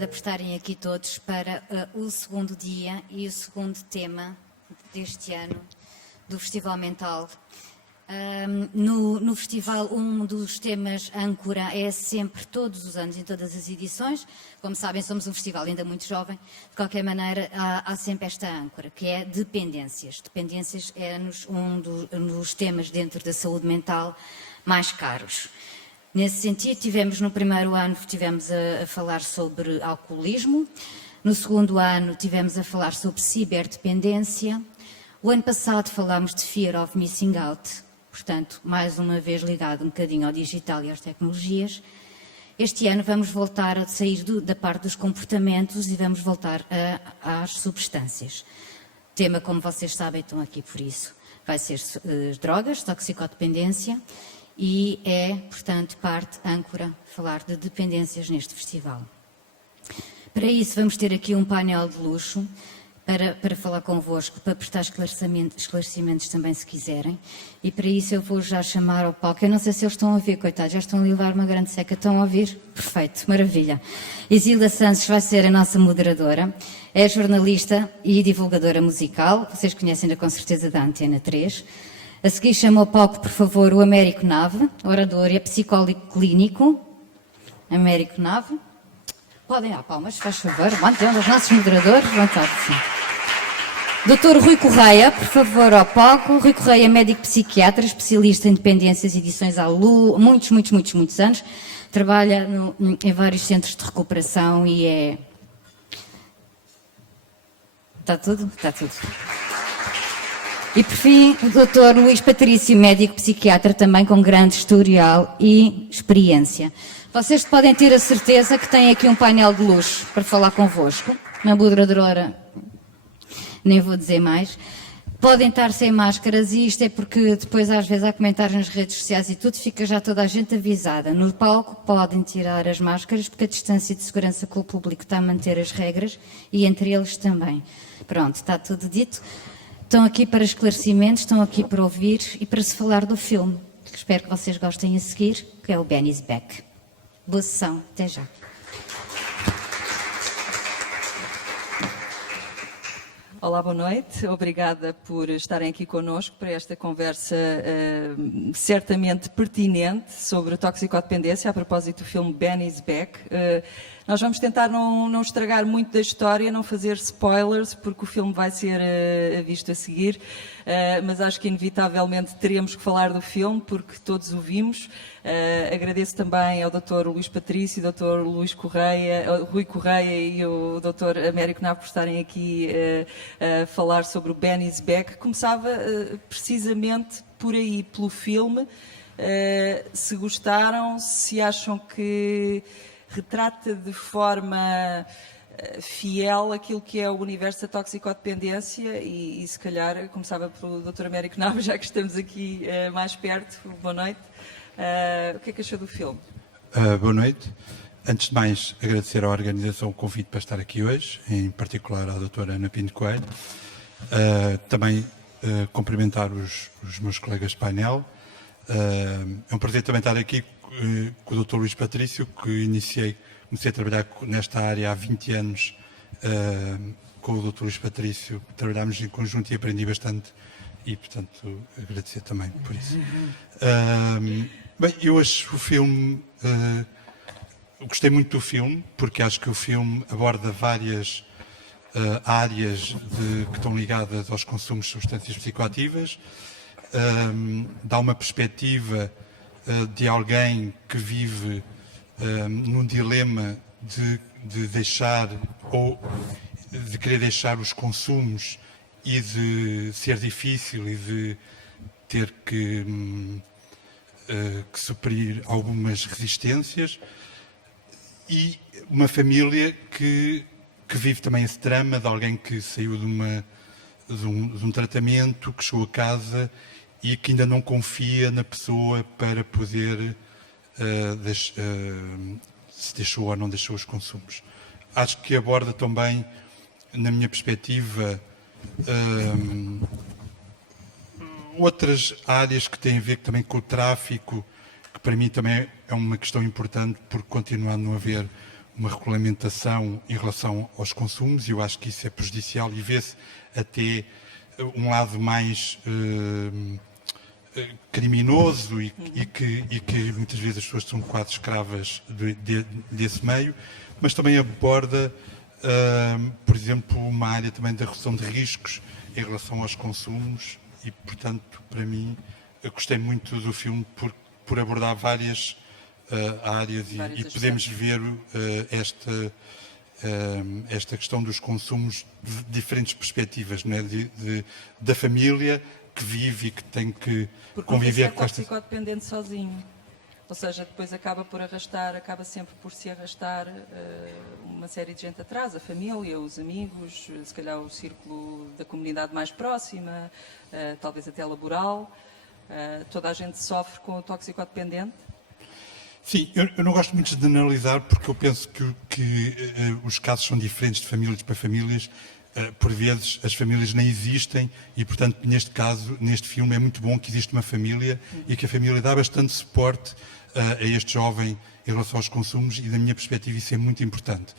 obrigada por estarem aqui todos para o segundo dia e o segundo tema deste ano do Festival Mental. No festival, um dos temas âncora é sempre, todos os anos, em todas as edições. Como sabem, somos um festival ainda muito jovem. De qualquer maneira, há sempre esta âncora, que é dependências. Dependências é um dos temas dentro da saúde mental mais caros. Nesse sentido, no primeiro ano, tivemos a falar sobre alcoolismo. No segundo ano, tivemos a falar sobre ciberdependência. O ano passado falámos de Fear of Missing Out. Portanto, mais uma vez ligado um bocadinho ao digital e às tecnologias. Este ano vamos voltar a sair da parte dos comportamentos e vamos voltar às substâncias. O tema, como vocês sabem, estão aqui por isso, vai ser drogas, toxicodependência e é, portanto, parte âncora falar de dependências neste festival. Para isso vamos ter aqui um painel de luxo para falar convosco, para prestar esclarecimentos também, se quiserem. E para isso eu vou já chamar ao palco. Eu não sei se eles estão a ouvir, coitados, já estão a levar uma grande seca. Estão a ouvir? Perfeito, maravilha. Isilda Santos vai ser a nossa moderadora. É jornalista e divulgadora musical. Vocês conhecem-na com certeza da Antena 3. A seguir chamo ao palco, por favor, o Américo Nave, orador e psicólogo clínico. Américo Nave. Podem dar palmas, faz favor. Mantendo os nossos moderadores. Vontade, sim. Dr. Rui Correia, por favor, ao palco. Rui Correia é médico psiquiatra, especialista em dependências e adições à luz, muitos anos. Trabalha em vários centros de recuperação e é... Está tudo? Está tudo. E, por fim, o Dr. Luís Patrício, médico psiquiatra, também com grande historial e experiência. Vocês podem ter a certeza que têm aqui um painel de luxo para falar convosco. Uma moderadora, nem vou dizer mais. Podem estar sem máscaras e isto é porque depois às vezes há comentários nas redes sociais e tudo, fica já toda a gente avisada. No palco podem tirar as máscaras porque a distância de segurança com o público está a manter as regras e entre eles também. Pronto, está tudo dito. Estão aqui para esclarecimentos, estão aqui para ouvir e para se falar do filme, que espero que vocês gostem a seguir, que é o Benny's Back. Boa sessão, até já. Olá, boa noite. Obrigada por estarem aqui connosco para esta conversa certamente pertinente sobre toxicodependência, a propósito do filme Benny's Back. Nós vamos tentar não estragar muito da história, não fazer spoilers, porque o filme vai ser visto a seguir, mas acho que inevitavelmente teremos que falar do filme, porque todos o vimos. Agradeço também ao Dr. Luís Patrício, Dr. Rui Correia e o Dr. Américo Nave por estarem aqui a falar sobre o Benny's Back. Começava precisamente por aí, pelo filme. Se gostaram, se acham que retrata de forma fiel aquilo que é o universo da toxicodependência e se calhar começava pelo Dr. Américo Nave, já que estamos aqui mais perto. Boa noite. O que é que achou do filme? Boa noite. Antes de mais, agradecer à organização o convite para estar aqui hoje, em particular à doutora Ana Pinto Coelho. Também cumprimentar os meus colegas de painel. É um prazer também estar aqui com o Dr. Luís Patrício, que comecei a trabalhar nesta área há 20 anos com o Dr. Luís Patrício. Trabalhámos em conjunto e aprendi bastante e, portanto, agradecer também por isso. Bem, eu acho o filme... gostei muito do filme, porque acho que o filme aborda várias áreas que estão ligadas aos consumos de substâncias psicoativas, dá uma perspectiva de alguém que vive num dilema de deixar ou de querer deixar os consumos e de ser difícil e de ter que suprir algumas resistências, e uma família que vive também esse drama de alguém que saiu de um tratamento, que chegou a casa e que ainda não confia na pessoa para poder se deixou ou não deixou os consumos. Acho que aborda também, na minha perspectiva, outras áreas que têm a ver também com o tráfico, que para mim também é uma questão importante, porque continua a não haver uma regulamentação em relação aos consumos, e eu acho que isso é prejudicial e vê-se até um lado mais criminoso e que muitas vezes as pessoas são quase escravas desse meio, mas também aborda, por exemplo, uma área também da redução de riscos em relação aos consumos e, portanto, para mim, eu gostei muito do filme por abordar várias áreas e podemos ver esta questão dos consumos de diferentes perspectivas, não é? Da família que vive e que tem que conviver com esta... Porque é toxicodependente sozinho. Ou seja, depois acaba sempre por se arrastar uma série de gente atrás, a família, os amigos, se calhar o círculo da comunidade mais próxima, talvez até laboral. Toda a gente sofre com o toxicodependente. Sim, eu não gosto muito de analisar porque eu penso que os casos são diferentes de famílias para famílias. Por vezes as famílias nem existem e, portanto, neste caso, neste filme, é muito bom que existe uma família e que a família dá bastante suporte a este jovem em relação aos consumos e, da minha perspectiva, isso é muito importante.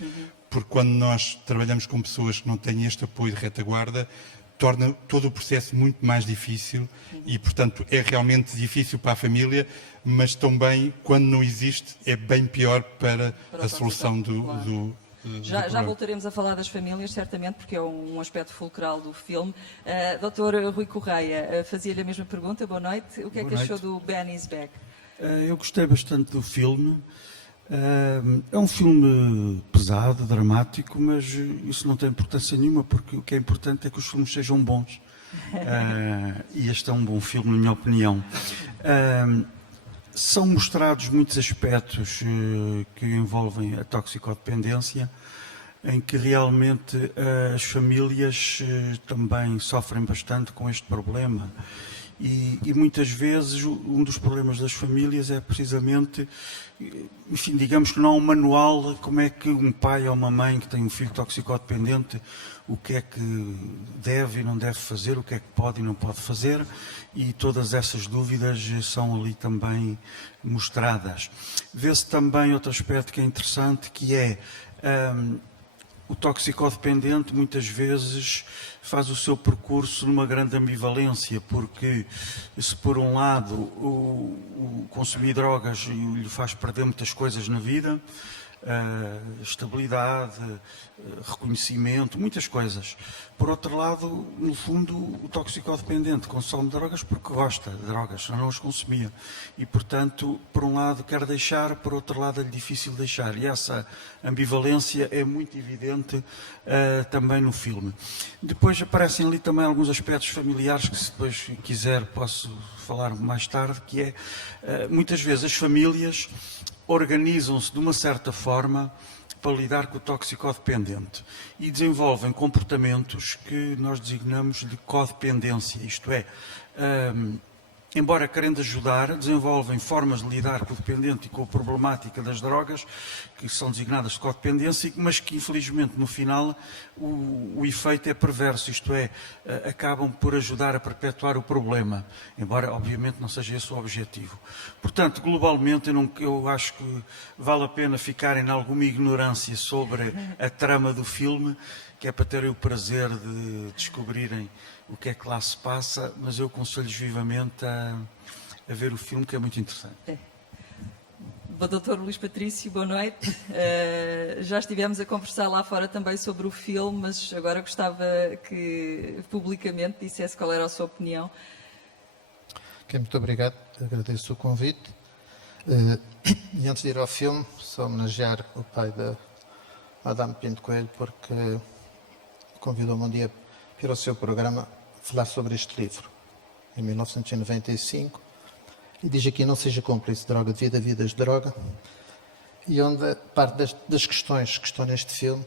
Porque quando nós trabalhamos com pessoas que não têm este apoio de retaguarda, torna todo o processo muito mais difícil e, portanto, é realmente difícil para a família, mas também, quando não existe, é bem pior para a solução do Já voltaremos a falar das famílias, certamente, porque é um aspecto fulcral do filme. Dr. Rui Correia, fazia-lhe a mesma pergunta. Boa noite. O que é que achou do Benny's Back? Eu gostei bastante do filme. É um filme pesado, dramático, mas isso não tem importância nenhuma, porque o que é importante é que os filmes sejam bons. E este é um bom filme, na minha opinião. São mostrados muitos aspectos que envolvem a toxicodependência, em que realmente as famílias também sofrem bastante com este problema. E muitas vezes um dos problemas das famílias é precisamente, enfim, digamos que não há um manual como é que um pai ou uma mãe que tem um filho toxicodependente, o que é que deve e não deve fazer, o que é que pode e não pode fazer, e todas essas dúvidas são ali também mostradas. Vê-se também outro aspecto que é interessante, que é o toxicodependente muitas vezes faz o seu percurso numa grande ambivalência, porque se por um lado o consumir drogas lhe faz perder muitas coisas na vida, estabilidade, reconhecimento, muitas coisas. Por outro lado, no fundo, o toxicodependente consome drogas porque gosta de drogas, senão não as consumia. E, portanto, por um lado quer deixar, por outro lado é difícil deixar. E essa ambivalência é muito evidente também no filme. Depois aparecem ali também alguns aspectos familiares que, se depois quiser, posso falar mais tarde, que é, muitas vezes as famílias organizam-se de uma certa forma para lidar com o toxicodependente e desenvolvem comportamentos que nós designamos de codependência, isto é, embora querendo ajudar, desenvolvem formas de lidar com o dependente e com a problemática das drogas, que são designadas de codependência, mas que infelizmente no final o efeito é perverso, isto é, acabam por ajudar a perpetuar o problema, embora obviamente não seja esse o objetivo. Portanto, globalmente eu acho que vale a pena ficarem em alguma ignorância sobre a trama do filme, que é para terem o prazer de descobrirem o que é que lá se passa, mas eu aconselho-lhes vivamente a ver o filme, que é muito interessante. Dr. Luís Patrício, boa noite. Já estivemos a conversar lá fora também sobre o filme, mas agora gostava que publicamente dissesse qual era a sua opinião. Ok, muito obrigado, agradeço o convite. E antes de ir ao filme, só homenagear o pai da Madame Pinto Coelho, porque convidou-me um dia para ir ao seu programa falar sobre este livro, em 1995, e diz aqui: não seja cúmplice de droga, de vidas de droga, e onde parte das questões que estão neste filme,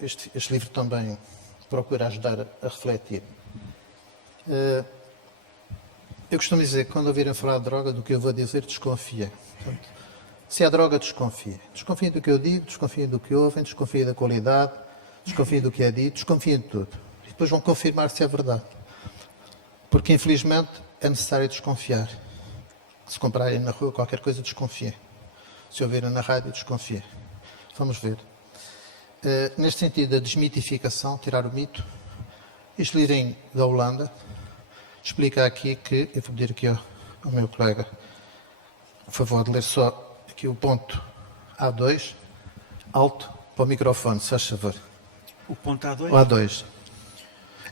este livro também procura ajudar a refletir. Eu costumo dizer que quando ouvirem falar de droga, do que eu vou dizer, desconfiem. Portanto, se há droga, desconfiem. Desconfiem do que eu digo, desconfiem do que ouvem, desconfiem da qualidade, desconfiem do que é dito, desconfiem de tudo. E depois vão confirmar se é verdade. Porque, infelizmente, é necessário desconfiar. Se comprarem na rua qualquer coisa, desconfiem. Se ouvirem na rádio, desconfiem. Vamos ver. Neste sentido, a desmitificação, tirar o mito, este livrinho da Holanda explica aqui que, eu vou pedir aqui ao meu colega, por favor, de ler só aqui o ponto A2, alto, para o microfone, se faz favor. O ponto A2? O A2.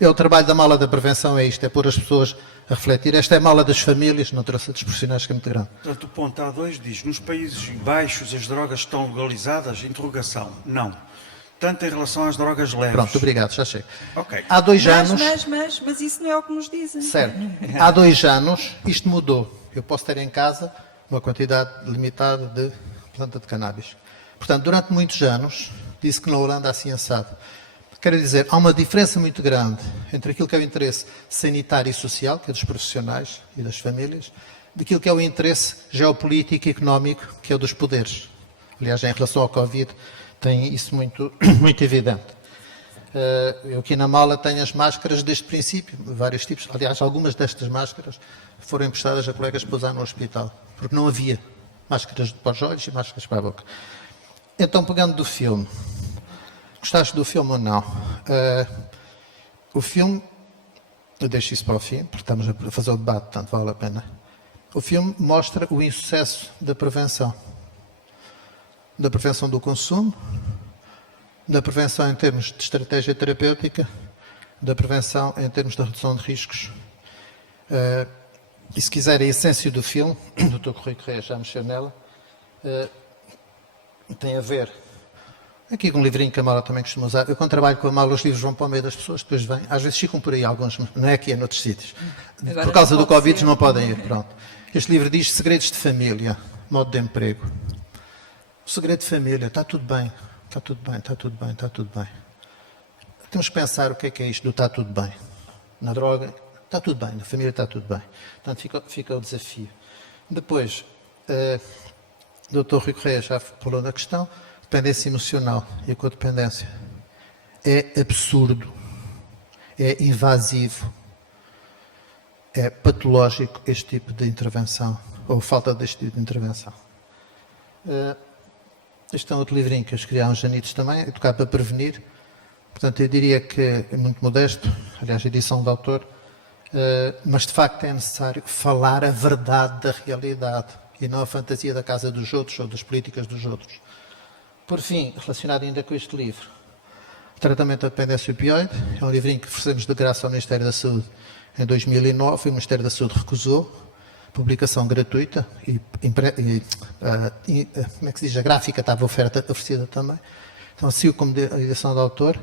O trabalho da mala da prevenção é isto, é pôr as pessoas a refletir. Esta é a mala das famílias, não trouxe a dos profissionais, que é muito grande. Portanto, o ponto A2 diz, nos Países Baixos as drogas estão legalizadas? Interrogação. Não. Tanto em relação às drogas leves. Pronto, obrigado, já chego. Ok. Há 2 anos... Mas isso não é o que nos dizem. Certo. Há 2 anos isto mudou. Eu posso ter em casa uma quantidade limitada de planta de cannabis. Portanto, durante muitos anos, disse que na Holanda assim assado. Quero dizer, há uma diferença muito grande entre aquilo que é o interesse sanitário e social, que é dos profissionais e das famílias, daquilo que é o interesse geopolítico e económico, que é o dos poderes. Aliás, em relação ao Covid, tem isso muito, muito evidente. Eu aqui na mala tenho as máscaras deste princípio, vários tipos. Aliás, algumas destas máscaras foram emprestadas a colegas para usar no hospital, porque não havia máscaras para os olhos e máscaras para a boca. Então, pegando do filme, gostaste do filme ou não? O filme, eu deixo isso para o fim, porque estamos a fazer o debate, portanto vale a pena. O filme mostra o insucesso da prevenção do consumo, da prevenção em termos de estratégia terapêutica, da prevenção em termos de redução de riscos. E se quiser a essência do filme, o Dr. Rui Correia já mexeu nela, tem a ver, aqui com um livrinho que a Mala também costuma usar. Eu quando trabalho com a Mala, os livros vão para o meio das pessoas, depois vêm, às vezes ficam por aí alguns, não é aqui, é noutros sítios. Agora Por causa não do pode Covid ser. não podem ir, pronto. Este livro diz Segredos de Família, Modo de Emprego. O segredo de família, está tudo bem, está tudo bem, está tudo bem, está tudo bem. Temos que pensar o que é isto do está tudo bem. Na droga, está tudo bem, na família está tudo bem. Portanto, fica o desafio. Depois, o Dr. Rui Correia já falou da questão, dependência emocional e a codependência. É absurdo, é invasivo, é patológico este tipo de intervenção, ou falta deste tipo de intervenção. Este é outro livrinho que eu escrevi há uns anitos também, Educar para Prevenir. Portanto, eu diria que é muito modesto, aliás, edição de autor, mas de facto é necessário falar a verdade da realidade e não a fantasia da casa dos outros ou das políticas dos outros. Por fim, relacionado ainda com este livro, Tratamento da Dependência Opioide, é um livrinho que oferecemos de graça ao Ministério da Saúde em 2009, e o Ministério da Saúde recusou, publicação gratuita, e como é que se diz, a gráfica estava oferecida também, então saiu como edição de autor,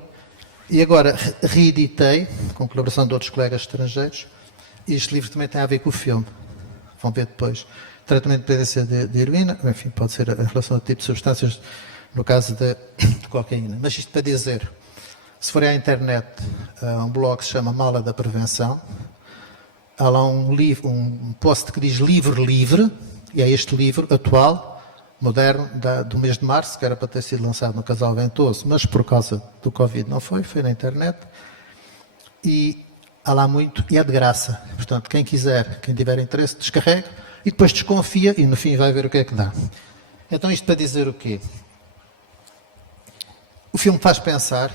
e agora reeditei, com colaboração de outros colegas estrangeiros, e este livro também tem a ver com o filme, vão ver depois, tratamento de dependência de heroína, enfim, pode ser em relação ao tipo de substâncias, no caso de cocaína, mas isto para dizer, se forem à internet, um blog que se chama Mala da Prevenção, há lá um post que diz livro livre, e é este livro atual, moderno, do mês de março, que era para ter sido lançado no Casal Ventoso, mas por causa do Covid não foi na internet, e há lá muito, e é de graça, portanto, quem quiser, quem tiver interesse, descarrega, e depois desconfia, e no fim vai ver o que é que dá. Então isto para dizer o quê? O filme faz pensar,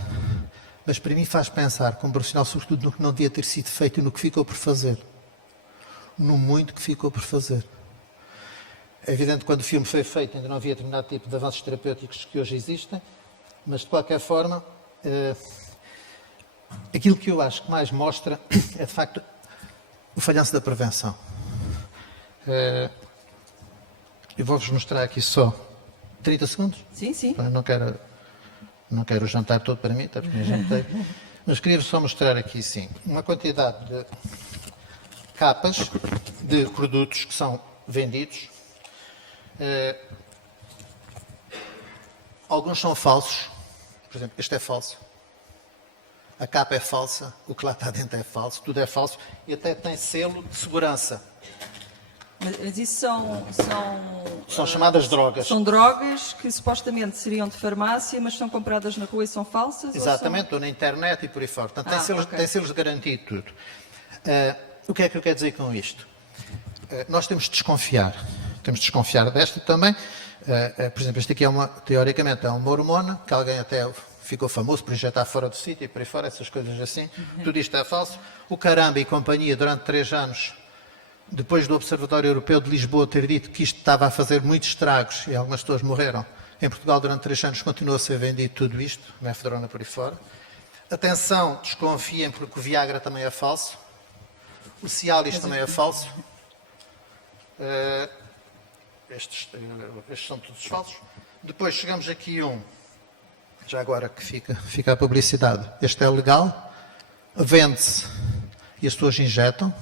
mas para mim faz pensar, como profissional, sobretudo no que não devia ter sido feito e no que ficou por fazer. No muito que ficou por fazer. É evidente que quando o filme foi feito ainda não havia determinado tipo de avanços terapêuticos que hoje existem, mas de qualquer forma, aquilo que eu acho que mais mostra é de facto o falhanço da prevenção. Eu vou-vos mostrar aqui só 30 segundos. Sim, sim. Não quero o jantar todo para mim, até porque eu jantei. Mas queria só mostrar aqui, sim, uma quantidade de capas de produtos que são vendidos. Alguns são falsos. Por exemplo, este é falso. A capa é falsa, o que lá está dentro é falso, tudo é falso. E até tem selo de segurança. Mas isso São chamadas drogas. São drogas que supostamente seriam de farmácia, mas são compradas na rua e são falsas? Exatamente, ou na internet e por aí fora. Portanto, ok. tem selos de garantia e tudo. O que é que eu quero dizer com isto? Nós temos de desconfiar temos de desconfiar desta também. Por exemplo, este aqui teoricamente é uma hormona, que alguém até ficou famoso por injetar fora do sítio e por aí fora, essas coisas assim. Tudo isto é falso. O Caramba e companhia, durante 3 anos, depois do Observatório Europeu de Lisboa ter dito que isto estava a fazer muitos estragos e algumas pessoas morreram, em Portugal durante 3 anos continua a ser vendido tudo isto, mefedrona por aí fora. Atenção, desconfiem porque o Viagra também é falso. O Cialis também é falso. Estes são todos falsos. Depois chegamos aqui já agora que fica a publicidade. Este é legal, vende-se e as pessoas injetam.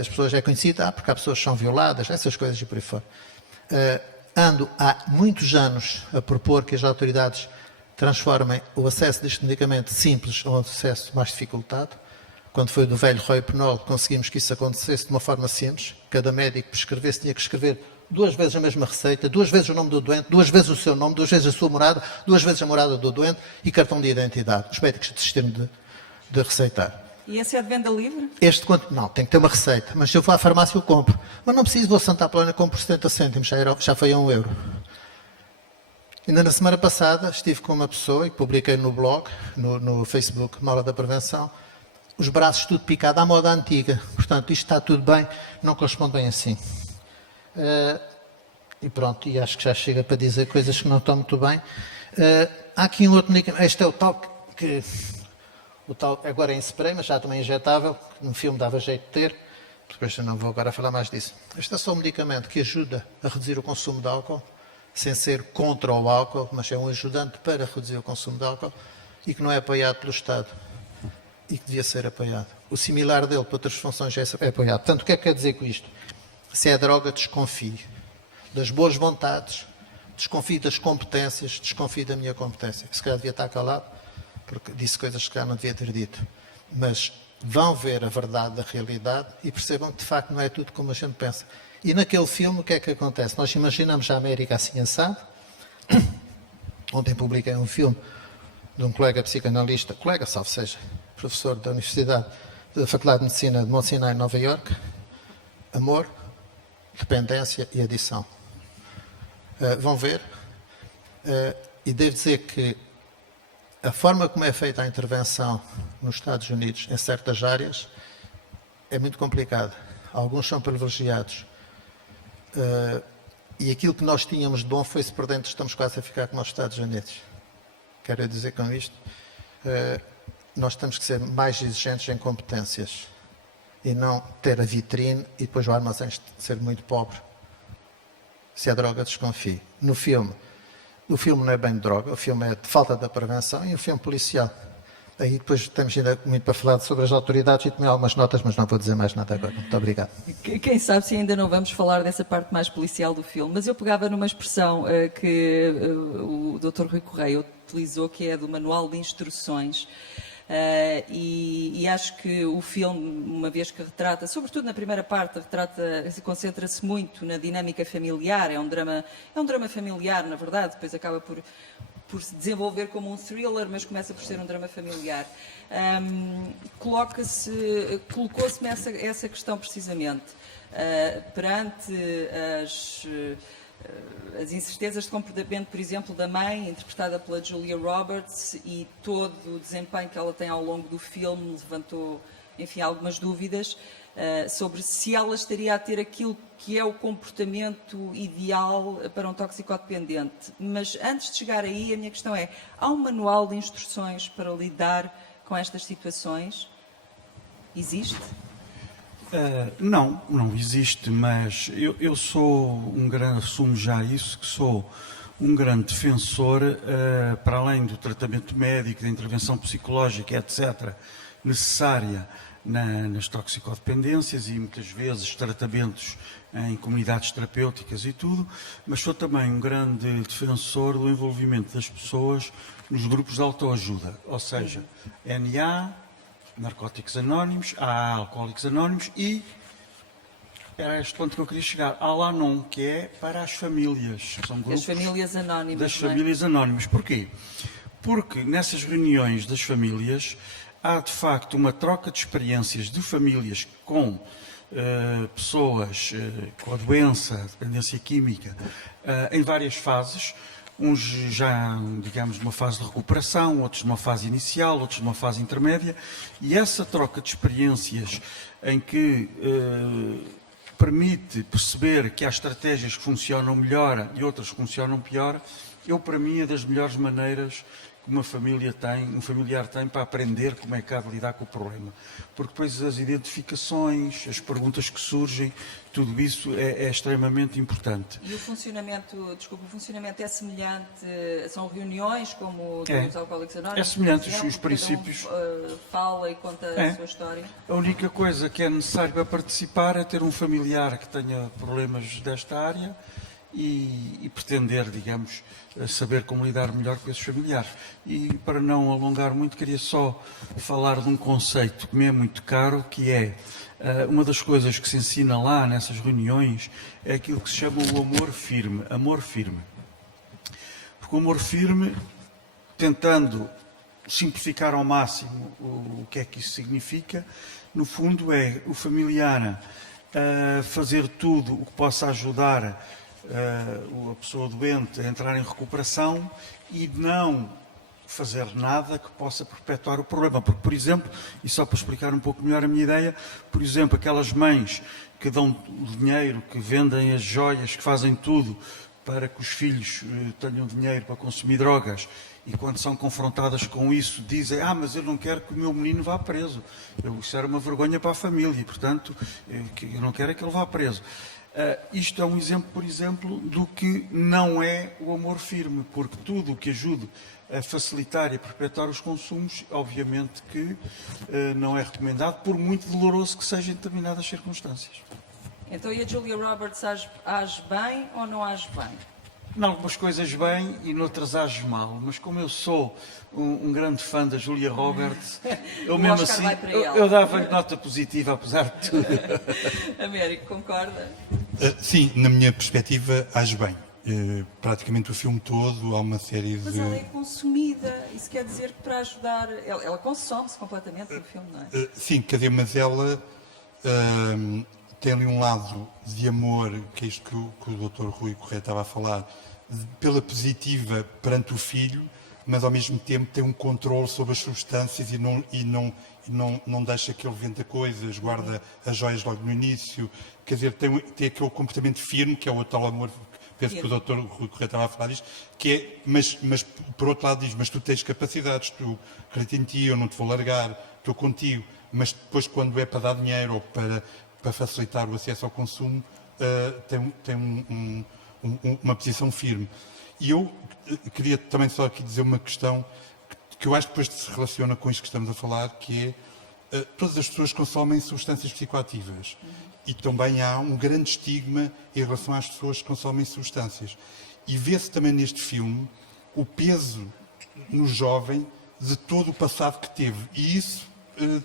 As pessoas é conhecido porque há pessoas que são violadas, essas coisas e por aí fora. Ando há muitos anos a propor que as autoridades transformem o acesso deste medicamento simples a um acesso mais dificultado. Quando foi do velho Rohypnol, conseguimos que isso acontecesse de uma forma simples. Cada médico prescrevesse, tinha que escrever 2 vezes a mesma receita, 2 vezes o nome do doente, 2 vezes o seu nome, 2 vezes a sua morada, 2 vezes a morada do doente e cartão de identidade. Os médicos desistiram de receitar. E esse é de venda livre? Não, tem que ter uma receita. Mas se eu for à farmácia eu compro. Mas não preciso, vou a Santa Apolónia e compro 70 cêntimos, já foi a €1. Ainda na semana passada estive com uma pessoa e publiquei no blog, no Facebook, Mala da Prevenção, os braços tudo picado à moda antiga. Portanto, isto está tudo bem, não corresponde bem assim. E pronto, e acho que já chega para dizer coisas que não estão muito bem. Há aqui um outro medicamento, este é o tal que agora é em spray, mas já também injetável, que no filme dava jeito de ter, depois eu não vou agora falar mais disso. Este é só um medicamento que ajuda a reduzir o consumo de álcool, sem ser contra o álcool, mas é um ajudante para reduzir o consumo de álcool e que não é apoiado pelo Estado e que devia ser apoiado. O similar dele para outras funções é apoiado. Portanto, o que é que quer dizer com isto? Se é droga, desconfie das boas vontades, desconfie das competências, desconfie da minha competência. Se calhar devia estar calado, porque disse coisas que já não devia ter dito. Mas vão ver a verdade da realidade e percebam que de facto não é tudo como a gente pensa. E naquele filme o que é que acontece? Nós imaginamos a América assim assado. Ontem publiquei um filme de um colega psicanalista, salvo seja, professor da Universidade, da Faculdade de Medicina de Mount Sinai, em Nova Iorque. Amor, dependência e adição. Vão ver. E devo dizer que a forma como é feita a intervenção nos Estados Unidos em certas áreas é muito complicada. Alguns são privilegiados. E aquilo que nós tínhamos de bom foi-se perdendo, estamos quase a ficar como os Estados Unidos. Quero dizer com isto, nós temos que ser mais exigentes em competências e não ter a vitrine e depois o armazém ser muito pobre. Se é droga, desconfie. No filme, o filme não é bem de droga, o filme é de falta da prevenção e um filme policial. Aí depois temos ainda muito para falar sobre as autoridades e tomei algumas notas, mas não vou dizer mais nada agora. Muito obrigado. Quem sabe se ainda não vamos falar dessa parte mais policial do filme, mas eu pegava numa expressão que o Dr. Rui Correia utilizou, que é do Manual de Instruções. E acho que o filme, uma vez que retrata, sobretudo na primeira parte, concentra-se muito na dinâmica familiar, é um drama familiar, na verdade, depois acaba por se desenvolver como um thriller, mas começa por ser um drama familiar. Colocou-se-me essa questão precisamente, perante as incertezas de comportamento, por exemplo, da mãe, interpretada pela Julia Roberts, e todo o desempenho que ela tem ao longo do filme levantou, enfim, algumas dúvidas sobre se ela estaria a ter aquilo que é o comportamento ideal para um toxicodependente. Mas antes de chegar aí, a minha questão é: há um manual de instruções para lidar com estas situações? Existe? Não existe, mas eu sou assumo já isso, que sou um grande defensor, para além do tratamento médico, da intervenção psicológica, etc., necessária nas toxicodependências e muitas vezes tratamentos em comunidades terapêuticas e tudo, mas sou também um grande defensor do envolvimento das pessoas nos grupos de autoajuda, ou seja, NA, Narcóticos Anónimos, AA, Alcoólicos Anónimos, e era este ponto que eu queria chegar, Al-Anon, que é para as famílias. São grupos das famílias anónimas. Das famílias anónimas. Porquê? Porque nessas reuniões das famílias há de facto uma troca de experiências de famílias com pessoas com a doença, dependência química, em várias fases, uns já, digamos, numa fase de recuperação, outros numa fase inicial, outros numa fase intermédia, e essa troca de experiências em que permite perceber que há estratégias que funcionam melhor e outras que funcionam pior, para mim, é das melhores maneiras que uma família tem, um familiar tem para aprender como é que há de lidar com o problema. Porque depois as identificações, as perguntas que surgem, tudo isso é extremamente importante. E o funcionamento é semelhante, são reuniões como dos Alcoólicos Anónimos? É semelhante, exemplo, os princípios. Cada um, fala e conta a sua história? A única coisa que é necessário para participar é ter um familiar que tenha problemas desta área e pretender, digamos, saber como lidar melhor com esses familiares. E para não alongar muito, queria só falar de um conceito que me é muito caro, que é uma das coisas que se ensina lá nessas reuniões, é aquilo que se chama o amor firme. Amor firme. Porque o amor firme, tentando simplificar ao máximo o que é que isso significa, no fundo é o familiar fazer tudo o que possa ajudar a pessoa doente a entrar em recuperação e não fazer nada que possa perpetuar o problema. Porque, por exemplo, e só para explicar um pouco melhor a minha ideia, por exemplo, aquelas mães que dão o dinheiro, que vendem as joias, que fazem tudo para que os filhos tenham dinheiro para consumir drogas, e quando são confrontadas com isso dizem: mas eu não quero que o meu menino vá preso. Isso era uma vergonha para a família e, portanto, eu não quero é que ele vá preso. Isto é um exemplo, por exemplo, do que não é o amor firme, porque tudo o que ajude a facilitar e a perpetuar os consumos, obviamente que não é recomendado, por muito doloroso que seja em determinadas circunstâncias. Então, e a Julia Roberts age bem ou não age bem? Em algumas coisas bem e noutras age mal, mas como eu sou um grande fã da Julia Roberts, eu mesmo assim, eu dava-lhe nota positiva, apesar de tudo. Américo, concorda? Sim, na minha perspectiva, age bem. Praticamente o filme todo há uma série de... Mas ela é consumida, isso quer dizer que para ajudar... Ela consome-se completamente no filme, não é? Sim, quer dizer, mas ela tem ali um lado de amor, que é isto que o Dr. Rui Correia estava a falar, pela positiva perante o filho, mas ao mesmo tempo tem um controle sobre as substâncias e não deixa que ele venda coisas, guarda as joias logo no início. Quer dizer, tem aquele comportamento firme, que é o tal amor, penso que o Dr. Rui Correia estava a falar disto, que é, mas por outro lado diz: mas tu tens capacidades, tu acredito em ti, eu não te vou largar, estou contigo. Mas depois, quando é para dar dinheiro ou para facilitar o acesso ao consumo, tem uma posição firme. E eu queria também só aqui dizer uma questão que eu acho que depois se relaciona com isto que estamos a falar, que é todas as pessoas consomem substâncias psicoativas. E também há um grande estigma em relação às pessoas que consomem substâncias. E vê-se também neste filme o peso no jovem de todo o passado que teve. E isso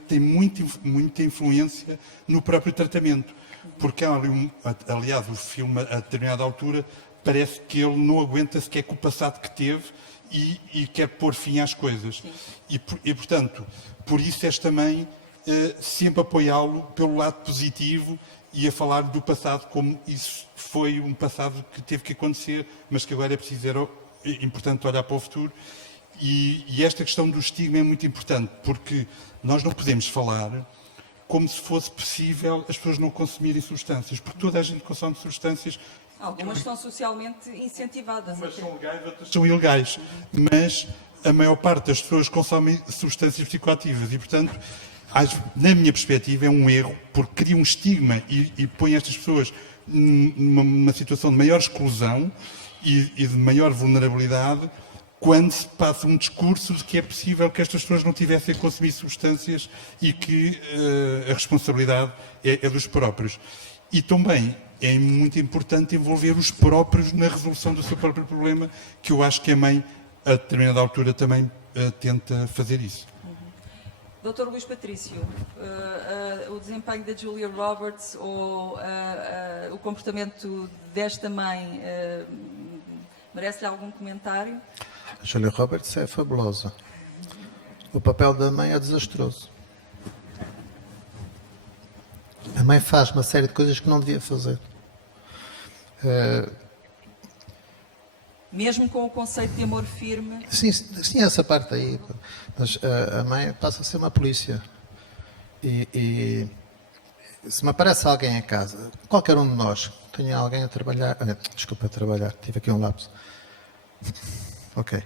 tem muita influência no próprio tratamento. Porque há ali aliás, o filme, a determinada altura, parece que ele não aguenta sequer com o passado que teve e quer pôr fim às coisas. E, portanto, por isso és também sempre apoiá-lo pelo lado positivo e a falar do passado como isso foi um passado que teve que acontecer, mas que agora é preciso, importante olhar para o futuro. E esta questão do estigma é muito importante, porque nós não podemos falar como se fosse possível as pessoas não consumirem substâncias, porque toda a gente consome substâncias. Algumas são socialmente incentivadas. Umas são legais, outras são ilegais. Mas a maior parte das pessoas consomem substâncias psicoativas e, portanto, na minha perspectiva, é um erro, porque cria um estigma e põe estas pessoas numa situação de maior exclusão e de maior vulnerabilidade, quando se passa um discurso de que é possível que estas pessoas não tivessem a consumir substâncias e que a responsabilidade é dos próprios. E também é muito importante envolver os próprios na resolução do seu próprio problema, que eu acho que a mãe, a determinada altura, também tenta fazer isso. Dr. Luís Patrício, o desempenho da Julia Roberts ou o comportamento desta mãe merece-lhe algum comentário? A Julia Roberts é fabulosa. O papel da mãe é desastroso. mãe faz uma série de coisas que não devia fazer. Mesmo com o conceito de amor firme. Sim, essa parte aí. Mas a mãe passa a ser uma polícia. E se me aparece alguém em casa, qualquer um de nós, tenha alguém a trabalhar... Desculpa, a trabalhar, tive aqui um lapso. Ok.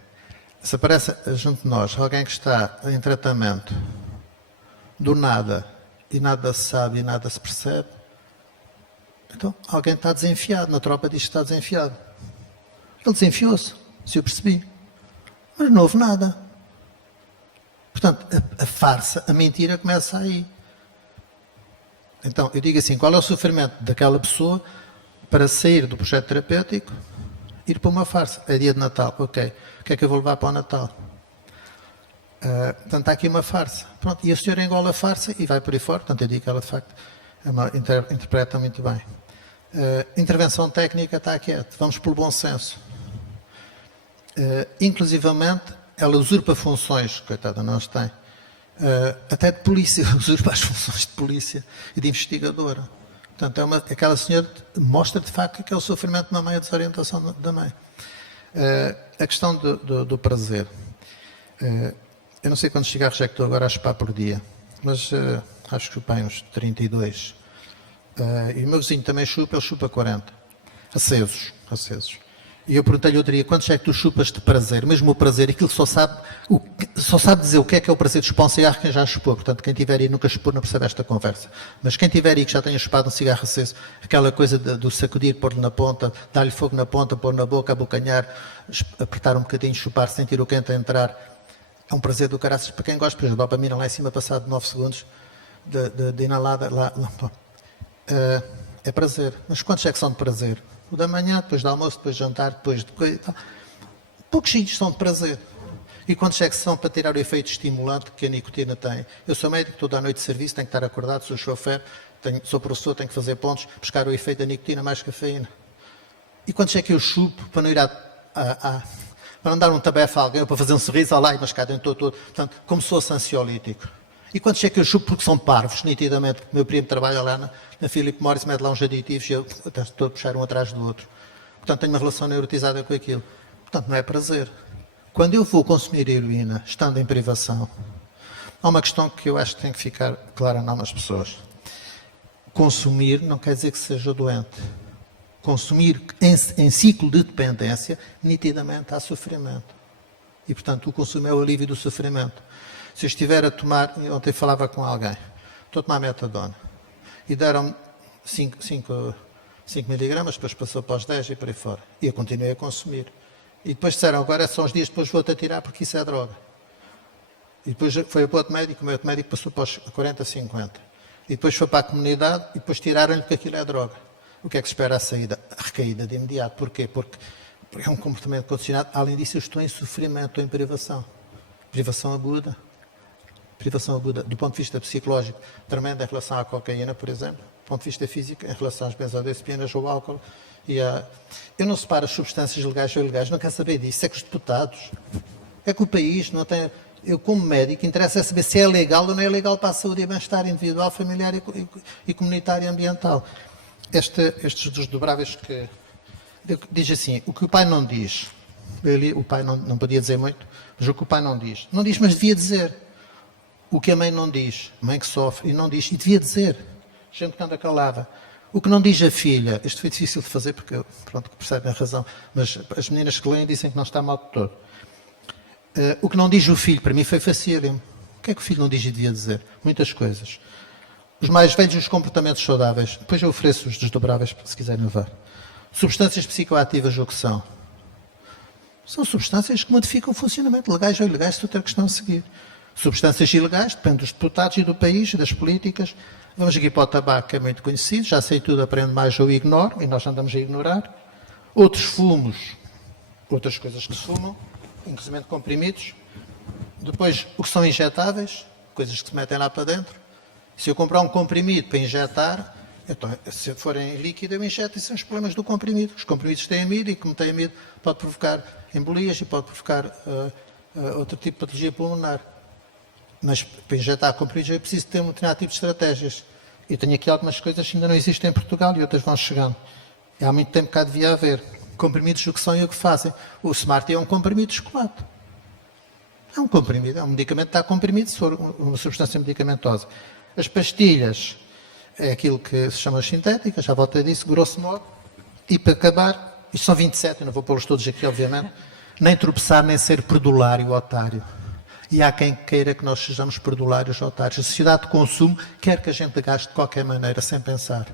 Se aparece junto de nós alguém que está em tratamento do nada e nada se sabe e nada se percebe, então alguém está desenfiado. Na tropa diz que está desenfiado. Ele desenfiou-se, se eu percebi. Mas não houve nada. Portanto, a farsa, a mentira começa aí. Então, eu digo assim, qual é o sofrimento daquela pessoa para sair do projeto terapêutico e ir para uma farsa? É dia de Natal, ok. O que é que eu vou levar para o Natal? Portanto, há aqui uma farsa. Pronto, e a senhora engola a farsa e vai por aí fora. Portanto, eu digo que ela, de facto, interpreta muito bem. Intervenção técnica está quieta. Vamos pelo bom senso. Inclusivamente, ela usurpa funções, coitada, não as tem, até de polícia, usurpa as funções de polícia e de investigadora. Portanto, aquela senhora mostra de facto que é o sofrimento da mãe, a desorientação da mãe. A questão do prazer. Eu não sei quantos cigarros é que estou agora a chupar por dia, mas acho que chupei uns 32. E o meu vizinho também chupa, ele chupa 40. Acesos. E eu perguntei-lhe outro dia, quantos é que tu chupas de prazer? Mesmo o prazer, aquilo que só sabe dizer o que é o prazer de chupar um cigarro, quem já chupou. Portanto, quem tiver aí nunca chupou não percebe esta conversa. Mas quem tiver aí que já tenha chupado um cigarro aceso, aquela coisa do sacudir, pôr-lhe na ponta, dar-lhe fogo na ponta, pôr na boca, abocanhar, apertar um bocadinho, chupar, sentir o quente a entrar, é um prazer do caraças para quem gosta. Por exemplo, a dopamina lá em cima, passado 9 segundos de inalada, é prazer. Mas quantos é que são de prazer? O da manhã, depois do almoço, depois do jantar, depois de coisa e tal. Poucos sítios são de prazer. E quantos é que são para tirar o efeito estimulante que a nicotina tem? Eu sou médico, toda a noite de serviço, tenho que estar acordado, sou chofer, sou professor, tenho que fazer pontos, buscar o efeito da nicotina mais cafeína. E quantos é que eu chupo para não ir para não dar um tabefe a alguém, ou para fazer um sorriso, lá e mascar dentro todo. Portanto, como se fosse ansiolítico. E quantos é que eu chupo porque são parvos, nitidamente? O meu primo trabalha lá na Philip Morris, mete lá uns aditivos e eu estou a puxar um atrás do outro. Portanto, tenho uma relação neurotizada com aquilo. Portanto, não é prazer. Quando eu vou consumir heroína, estando em privação, há uma questão que eu acho que tem que ficar clara em algumas pessoas. Consumir não quer dizer que seja doente. Consumir em ciclo de dependência, nitidamente há sofrimento. E, portanto, o consumo é o alívio do sofrimento. Se eu estiver a tomar, ontem falava com alguém, estou a tomar metadona, e deram-me 5 miligramas, depois passou para os 10 e por aí fora. E eu continuei a consumir. E depois disseram, agora são os dias, depois vou-te a tirar porque isso é droga. E depois foi para outro médico, o meu outro médico passou para os 40, 50. E depois foi para a comunidade e depois tiraram-lhe porque aquilo é droga. O que é que se espera a saída? A recaída de imediato. Porquê? Porque é um comportamento condicionado. Além disso, eu estou em sofrimento, estou em privação. Privação aguda. Privação aguda, do ponto de vista psicológico, tremenda em relação à cocaína, por exemplo. Do ponto de vista físico, em relação às benzodiazepinas ou ao álcool. Eu não separo as substâncias legais ou ilegais, não quero saber disso. É que os deputados, é que o país não tem... Eu, como médico, interessa é saber se é legal ou não é legal para a saúde e bem-estar individual, familiar e comunitário e ambiental. Estes desdobráveis que... Diz assim, o que o pai não diz, o pai não podia dizer muito, mas o que o pai não diz, mas devia dizer. O que a mãe não diz, a mãe que sofre e não diz, e devia dizer, gente que anda calada. O que não diz a filha, isto foi difícil de fazer porque, pronto, percebem a razão, mas as meninas que leem dizem que não está mal de todo. O que não diz o filho, para mim foi facílimo. O que é que o filho não diz e devia dizer? Muitas coisas. Os mais velhos e os comportamentos saudáveis, depois eu ofereço os desdobráveis se quiserem levar. Substâncias psicoativas, o que são? São substâncias que modificam o funcionamento, legais ou ilegais, se outra questão a seguir. Substâncias ilegais, depende dos deputados e do país, das políticas. Vamos aqui para o tabaco, que é muito conhecido, já sei tudo, aprendo mais ou ignoro, e nós andamos a ignorar. Outros fumos, outras coisas que se fumam, inclusive comprimidos. Depois, o que são injetáveis, coisas que se metem lá para dentro. Se eu comprar um comprimido para injetar, então, se forem líquido, eu injeto, e são os problemas do comprimido. Os comprimidos têm amido, e como têm amido, pode provocar embolias e pode provocar outro tipo de patologia pulmonar. Mas para injetar comprimidos é preciso ter um determinado tipo de estratégias. Eu tenho aqui algumas coisas que ainda não existem em Portugal e outras vão chegando. E há muito tempo cá devia haver comprimidos, o que são e o que fazem. O Smart é um comprimido de chocolate. É um comprimido, é um medicamento que está comprimido, se for uma substância medicamentosa. As pastilhas é aquilo que se chama sintéticas, já voltei disso, grosso modo. E para acabar, isto são 27, eu não vou pô-los todos aqui, obviamente, nem tropeçar, nem ser perdulário, otário. E há quem queira que nós sejamos perdulários, otários. A sociedade de consumo quer que a gente gaste de qualquer maneira, sem pensar.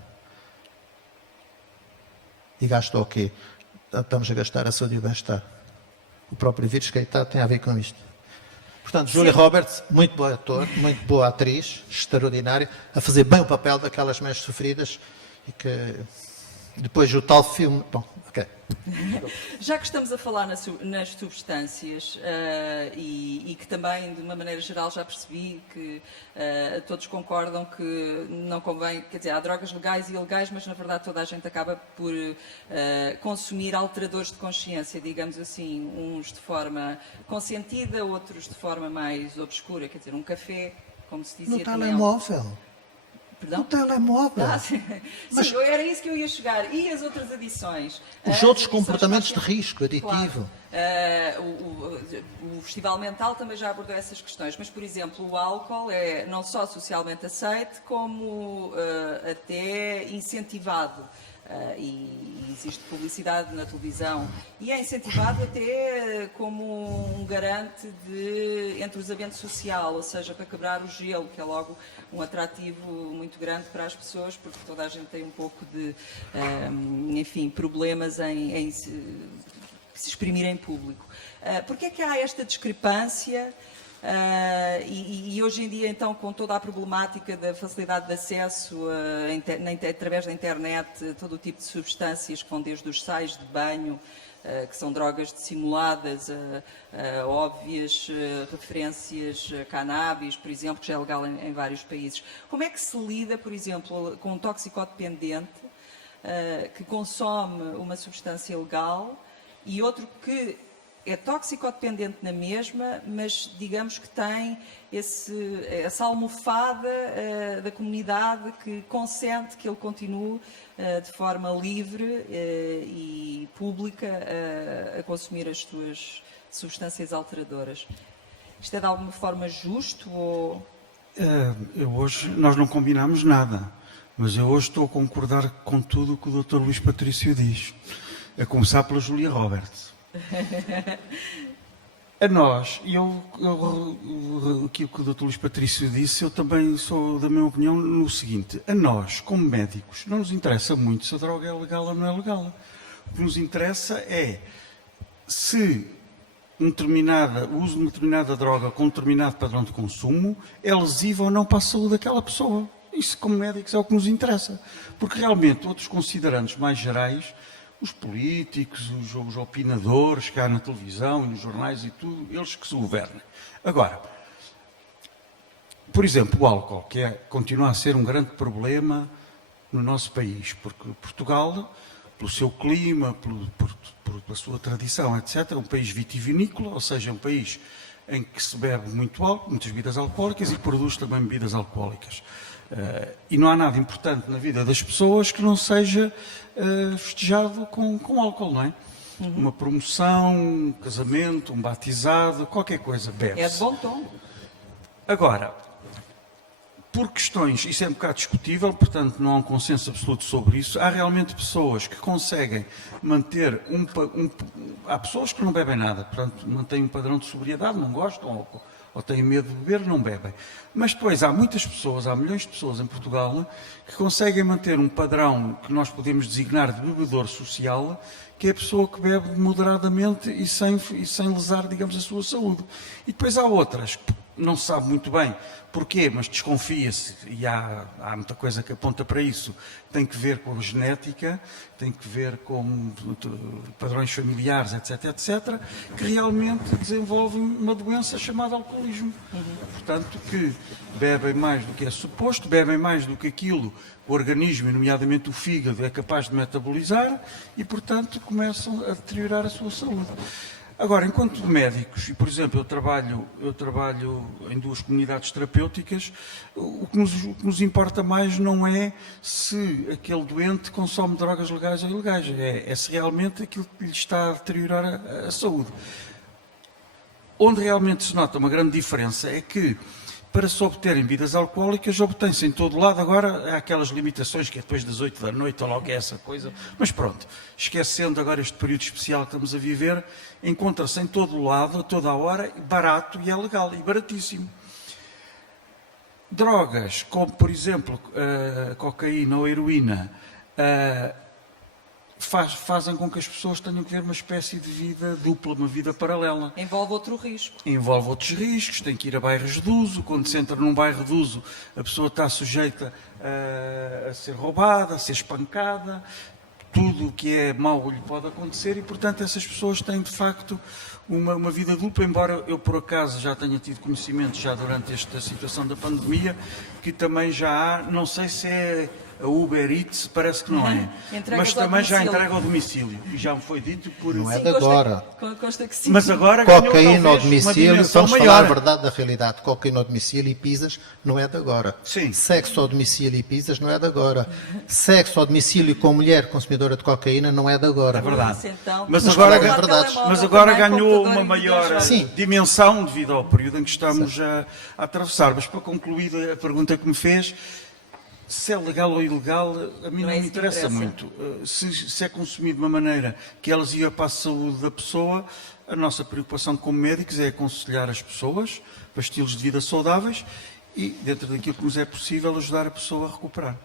E gasta o quê? Estamos a gastar a saúde e o bem-estar. O próprio vírus que aí está tem a ver com isto. Portanto, Julia Roberts, muito bom ator, muito boa atriz, extraordinária, a fazer bem o papel daquelas mães sofridas e que depois o tal filme... Bom, ok. Já que estamos a falar nas substâncias e que também, de uma maneira geral, já percebi que todos concordam que não convém, quer dizer, há drogas legais e ilegais, mas na verdade toda a gente acaba por consumir alteradores de consciência, digamos assim, uns de forma consentida, outros de forma mais obscura, quer dizer, um café, como se dizia. No telemóvel. Perdão? No telemóvel. Sim, Mas era isso que eu ia chegar. E as outras adições? os outros comportamentos de risco aditivo. Claro. O Festival Mental também já abordou essas questões, mas, por exemplo, o álcool é não só socialmente aceite, como até incentivado. E existe publicidade na televisão e é incentivado até como um garante de entrosamento social, ou seja, para quebrar o gelo, que é logo um atrativo muito grande para as pessoas, porque toda a gente tem um pouco de, enfim, problemas em se exprimir em público. Porque é que há esta discrepância? E hoje em dia, então, com toda a problemática da facilidade de acesso através da internet, todo o tipo de substâncias que vão desde os sais de banho, que são drogas dissimuladas, óbvias referências a cannabis, por exemplo, que já é legal em vários países. Como é que se lida, por exemplo, com um toxicodependente que consome uma substância legal e outro que é toxicodependente na mesma, mas digamos que tem essa almofada da comunidade que consente que ele continue de forma livre e pública a consumir as suas substâncias alteradoras. Isto é de alguma forma justo? Ou... Hoje nós não combinamos nada, mas eu hoje estou a concordar com tudo o que o Dr. Luís Patrício diz, a começar pela Julia Roberts. A nós, aquilo que o Dr. Luís Patrício disse, eu também sou da minha opinião no seguinte: a nós, como médicos, não nos interessa muito se a droga é legal ou não é legal. O que nos interessa é se o uso de uma determinada droga com um determinado padrão de consumo é lesivo ou não para a saúde daquela pessoa. Isso, como médicos, é o que nos interessa. Porque realmente outros considerandos mais gerais, os políticos, os opinadores que há na televisão e nos jornais e tudo, eles que se governam. Agora, por exemplo, o álcool, que continua a ser um grande problema no nosso país, porque Portugal, pelo seu clima, pela sua tradição, etc., é um país vitivinícola, ou seja, é um país em que se bebe muito álcool, muitas bebidas alcoólicas e produz também bebidas alcoólicas. E não há nada importante na vida das pessoas que não seja festejado com álcool, não é? Uhum. Uma promoção, um casamento, um batizado, qualquer coisa, bebe-se. É de bom tom. Agora, por questões, isso é um bocado discutível, portanto não há um consenso absoluto sobre isso, há realmente pessoas que conseguem manter há pessoas que não bebem nada, portanto mantêm um padrão de sobriedade, não gostam álcool, ou têm medo de beber, não bebem. Mas depois há muitas pessoas, há milhões de pessoas em Portugal que conseguem manter um padrão que nós podemos designar de bebedor social, que é a pessoa que bebe moderadamente e sem lesar, digamos, a sua saúde. E depois há outras que não se sabe muito bem porquê, mas desconfia-se, e há muita coisa que aponta para isso. Tem que ver com a genética, tem que ver com padrões familiares, etc., etc., que realmente desenvolvem uma doença chamada alcoolismo. Portanto, que bebem mais do que é suposto, bebem mais do que aquilo que o organismo, nomeadamente o fígado, é capaz de metabolizar e, portanto, começam a deteriorar a sua saúde. Agora, enquanto médicos, e por exemplo, eu trabalho em 2 comunidades terapêuticas, o que nos importa mais não é se aquele doente consome drogas legais ou ilegais, é se realmente aquilo que lhe está a deteriorar a saúde. Onde realmente se nota uma grande diferença é que, para se obterem bebidas alcoólicas, obtém-se em todo lado. Agora há aquelas limitações que é depois das 8 da noite, ou logo é essa coisa. Mas pronto, esquecendo agora este período especial que estamos a viver, encontra-se em todo lado, a toda a hora, barato e é legal, e baratíssimo. Drogas, como por exemplo a cocaína ou a heroína, fazem com que as pessoas tenham que ter uma espécie de vida dupla, uma vida paralela. Envolve outro risco. Envolve outros riscos, tem que ir a bairros de uso. Quando se entra num bairro de uso, a pessoa está sujeita a ser roubada, a ser espancada. Tudo o que é mau lhe pode acontecer e, portanto, essas pessoas têm, de facto, uma vida dupla, embora eu, por acaso, já tenha tido conhecimento, já durante esta situação da pandemia, que também já há, não sei se é a Uber Eats, parece que não é, mas também já entrega ao domicílio, e já me foi dito por... Não é Sim, de agora. Consta que sim. Mas agora ganhou, Cocaína ao talvez, uma domicílio, dimensão vamos falar a maior. verdade da realidade. Cocaína ao domicílio e pizzas não é de agora. Sim. Sexo ao domicílio e pizzas não é de agora. Sexo ao domicílio com mulher consumidora de cocaína não é de agora. É verdade. Isso, então. Mas Mas agora, é verdade. mas agora Também, ganhou computador uma e maior videojogos. Sim. dimensão devido ao período em que estamos a atravessar. Mas para concluir a pergunta que me fez, se é legal ou ilegal, a mim não me interessa muito. Se é consumido de uma maneira que elas iam para a saúde da pessoa, a nossa preocupação como médicos é aconselhar as pessoas para estilos de vida saudáveis e, dentro daquilo que nos é possível, ajudar a pessoa a recuperar.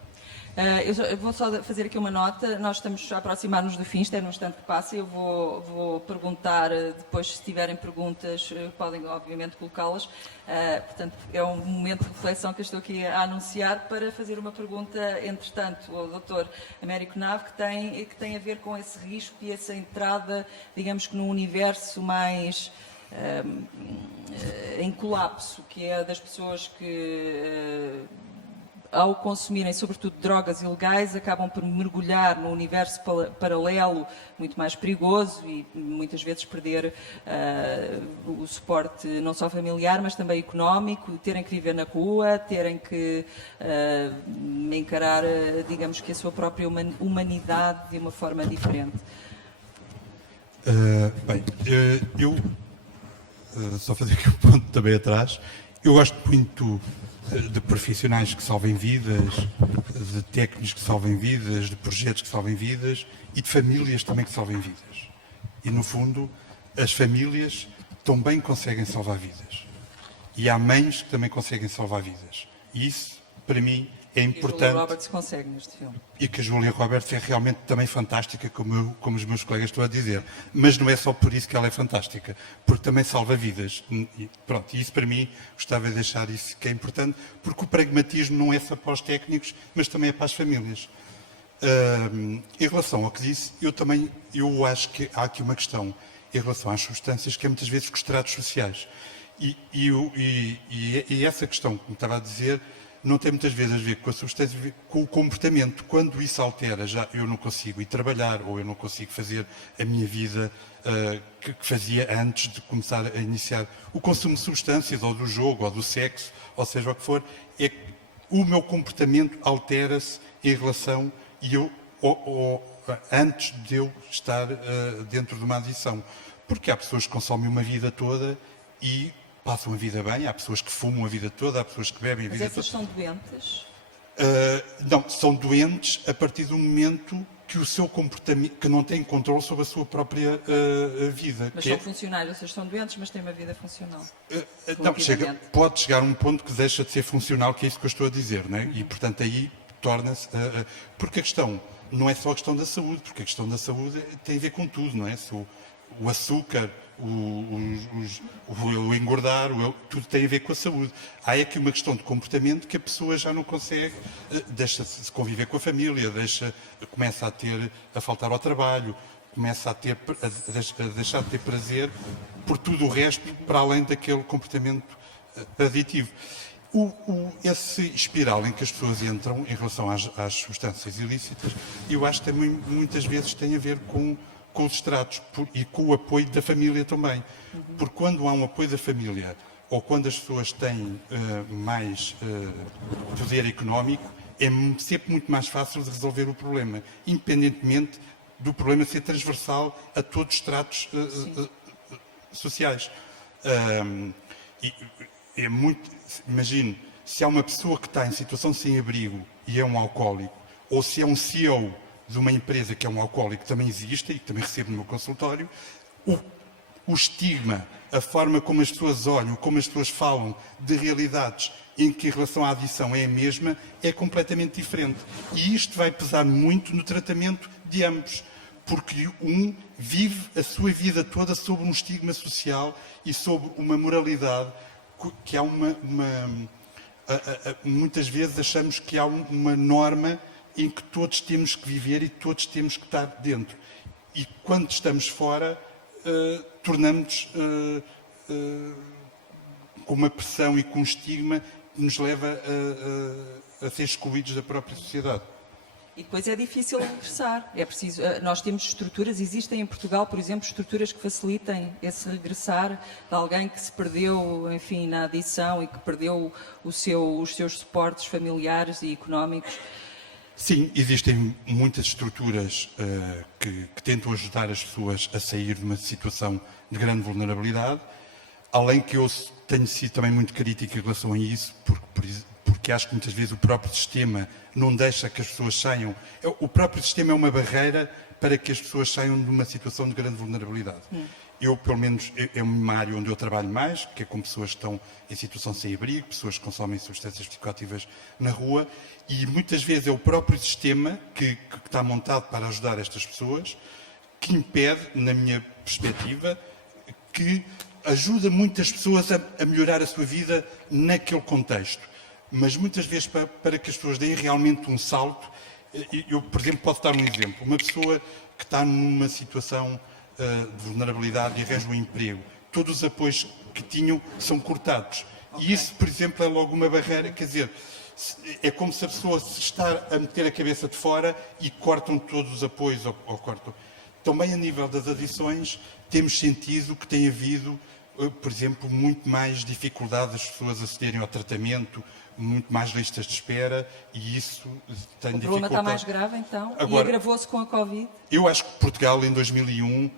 Eu vou só fazer aqui uma nota. Nós estamos a aproximar-nos do fim, isto é no instante que passa. Eu vou perguntar, depois, se tiverem perguntas, podem, obviamente, colocá-las. Portanto, é um momento de reflexão que eu estou aqui a anunciar para fazer uma pergunta, entretanto, ao Dr. Américo Nave, que tem a ver com esse risco e essa entrada, digamos que num universo mais em colapso, que é das pessoas que... ao consumirem, sobretudo, drogas ilegais, acabam por mergulhar num universo paralelo muito mais perigoso e muitas vezes perder o suporte não só familiar, mas também económico, terem que viver na rua, terem que encarar, digamos que a sua própria humanidade de uma forma diferente. Eu só fazer aqui um ponto também atrás. Eu gosto muito de profissionais que salvem vidas, de técnicos que salvem vidas, de projetos que salvem vidas e de famílias também que salvem vidas. E, no fundo, as famílias também conseguem salvar vidas. E há mães que também conseguem salvar vidas. E isso, para mim, é E importante. Julia Roberts consegue neste filme. E que a Julia Roberts é realmente também fantástica, como os meus colegas estão a dizer. Mas não é só por isso que ela é fantástica, porque também salva vidas. E pronto, e isso para mim, gostava de deixar isso que é importante, porque o pragmatismo não é só para os técnicos, mas também é para as famílias. Em relação ao que disse, eu acho que há aqui uma questão em relação às substâncias que é muitas vezes com estratos sociais. E essa questão, como estava a dizer, não tem muitas vezes a ver com a substância, com o comportamento. Quando isso altera, já eu não consigo ir trabalhar ou eu não consigo fazer a minha vida que fazia antes de começar a iniciar o consumo de substâncias, ou do jogo, ou do sexo, ou seja o que for, é que o meu comportamento altera-se em relação antes de eu estar dentro de uma adição. Porque há pessoas que consomem uma vida toda e passam a vida bem, há pessoas que fumam a vida toda, há pessoas que bebem a vida toda. Mas essas são doentes? Não, são doentes a partir do momento que o seu comportamento, que não têm controle sobre a sua própria vida. Mas são funcionais, vocês são doentes, mas têm uma vida funcional. Não, pode chegar a um ponto que deixa de ser funcional, que é isso que eu estou a dizer, não é? E, portanto, aí torna-se... porque a questão não é só a questão da saúde, porque a questão da saúde tem a ver com tudo, não é? Se o açúcar, o engordar, tudo tem a ver com a saúde. Há aqui uma questão de comportamento que a pessoa já não consegue, deixa-se conviver com a família, começa a faltar ao trabalho, começa a deixar de ter prazer por tudo o resto, para além daquele comportamento aditivo. Esse espiral em que as pessoas entram em relação às substâncias ilícitas, eu acho que também muitas vezes tem a ver com com os estratos e com o apoio da família também. Porque quando há um apoio da família, ou quando as pessoas têm mais poder económico, é sempre muito mais fácil de resolver o problema, independentemente do problema ser transversal a todos os estratos sociais. É muito, imagine, se há uma pessoa que está em situação sem abrigo e é um alcoólico, ou se é um CEO de uma empresa que é um alcoólico, que também existe e que também recebo no meu consultório, o estigma, a forma como as pessoas olham, como as pessoas falam de realidades em que a relação à adição é a mesma, é completamente diferente. E isto vai pesar muito no tratamento de ambos, porque um vive a sua vida toda sob um estigma social e sob uma moralidade que há muitas vezes achamos que há uma norma em que todos temos que viver e todos temos que estar dentro. E quando estamos fora, tornamos com uma pressão e com um estigma que nos leva a ser excluídos da própria sociedade. E depois é difícil regressar. É preciso, nós temos estruturas, existem em Portugal, por exemplo, estruturas que facilitem esse regressar de alguém que se perdeu, enfim, na adição e que perdeu os seus suportes familiares e económicos. Sim, existem muitas estruturas que tentam ajudar as pessoas a sair de uma situação de grande vulnerabilidade, além que eu tenho sido também muito crítico em relação a isso, porque acho que muitas vezes o próprio sistema não deixa que as pessoas saiam. O próprio sistema é uma barreira para que as pessoas saiam de uma situação de grande vulnerabilidade. Eu, pelo menos, é uma área onde eu trabalho mais, que é com pessoas que estão em situação sem abrigo, pessoas que consomem substâncias psicoativas na rua, e muitas vezes é o próprio sistema que está montado para ajudar estas pessoas, que impede, na minha perspectiva, que ajuda muitas pessoas a melhorar a sua vida naquele contexto. Mas muitas vezes, para que as pessoas deem realmente um salto, eu, por exemplo, posso dar um exemplo. Uma pessoa que está numa situação de vulnerabilidade e arranja um emprego, todos os apoios que tinham são cortados. Okay. E isso, por exemplo, é logo uma barreira, quer dizer, é como se a pessoa se está a meter a cabeça de fora e cortam todos os apoios, ou cortam. Também a nível das adições, temos sentido que tem havido, por exemplo, muito mais dificuldade das pessoas acederem ao tratamento, muito mais listas de espera, e isso tem dificuldade. O problema está mais grave, então? Agora, e agravou-se com a Covid? Eu acho que Portugal, em 2001,